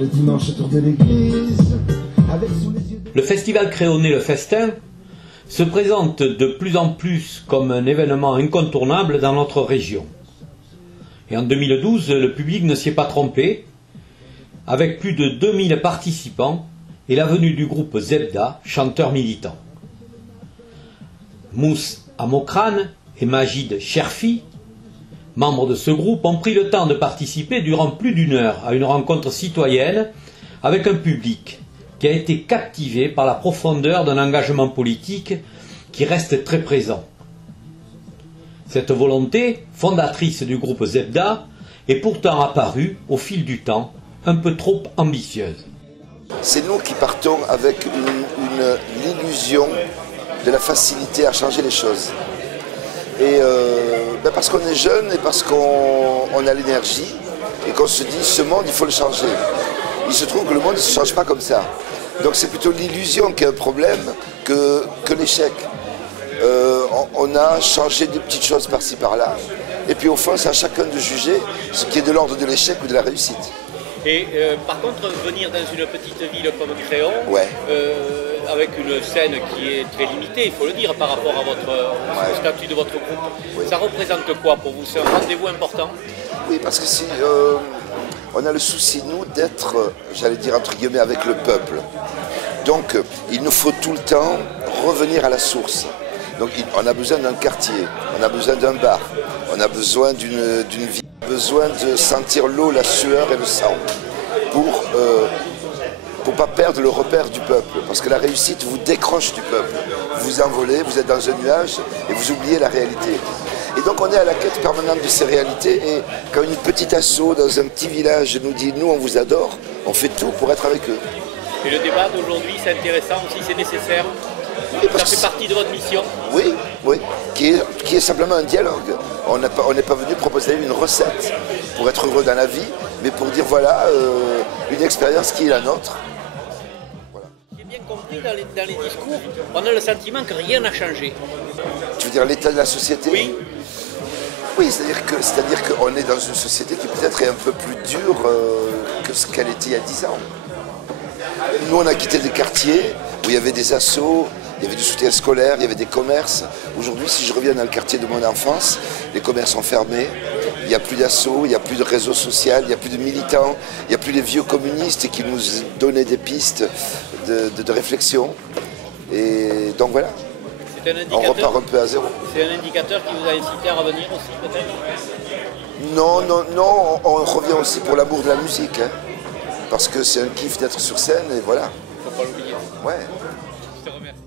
Le dimanche autour de l'église, avec sous les yeux de... Le festival créonais Le Festin se présente de plus en plus comme un événement incontournable dans notre région. Et en 2012, le public ne s'y est pas trompé, avec plus de 2000 participants et la venue du groupe Zebda, chanteur militant. Mouss Amokran et Majid Cherfi, membres de ce groupe, ont pris le temps de participer durant plus d'une heure à une rencontre citoyenne avec un public qui a été captivé par la profondeur d'un engagement politique qui reste très présent. Cette volonté, fondatrice du groupe Zebda, est pourtant apparue, au fil du temps, un peu trop ambitieuse. C'est nous qui partons avec l'illusion de la facilité à changer les choses. Et parce qu'on est jeune et parce qu'on a l'énergie et qu'on se dit ce monde il faut le changer. Il se trouve que le monde ne se change pas comme ça. Donc c'est plutôt l'illusion qui est un problème que l'échec. On a changé des petites choses par-ci par-là. Et puis au fond c'est à chacun de juger ce qui est de l'ordre de l'échec ou de la réussite. Et par contre, venir dans une petite ville comme Créon, ouais. Avec une scène qui est très limitée, il faut le dire, par rapport à au statut de votre groupe, oui. Ça représente quoi pour vous? C'est un rendez-vous important? Oui, parce que si on a le souci, nous, d'être, j'allais dire entre guillemets, avec le peuple. Donc, il nous faut tout le temps revenir à la source. Donc, on a besoin d'un quartier, on a besoin d'un bar, on a besoin d'une ville. Besoin de sentir l'eau, la sueur et le sang pour pas perdre le repère du peuple. Parce que la réussite vous décroche du peuple. Vous vous envolez, vous êtes dans un nuage et vous oubliez la réalité. Et donc on est à la quête permanente de ces réalités et quand une petite asso dans un petit village nous dit « nous on vous adore », on fait tout pour être avec eux. Et le débat d'aujourd'hui c'est intéressant aussi, c'est nécessaire? Ça fait partie de votre mission? Oui, oui, qui est simplement un dialogue. On n'est pas venu proposer une recette pour être heureux dans la vie, mais pour dire voilà, une expérience qui est la nôtre. Voilà. J'ai bien compris dans les discours, on a le sentiment que rien n'a changé. Tu veux dire l'état de la société? Oui. Oui, c'est-à-dire qu'on est dans une société qui peut-être est un peu plus dure que ce qu'elle était il y a 10 ans. Nous, on a quitté des quartiers où il y avait des assos, il y avait du soutien scolaire, il y avait des commerces. Aujourd'hui, si je reviens dans le quartier de mon enfance, les commerces sont fermés, il n'y a plus d'assos, il n'y a plus de réseau social, il n'y a plus de militants, il n'y a plus les vieux communistes qui nous donnaient des pistes de réflexion. Et donc voilà, on repart un peu à zéro. C'est un indicateur qui vous a incité à revenir aussi peut-être? Non, non, non, on revient aussi pour l'amour de la musique. Hein, parce que c'est un kiff d'être sur scène et voilà. Faut pas l'oublier. Ouais. Je te remercie.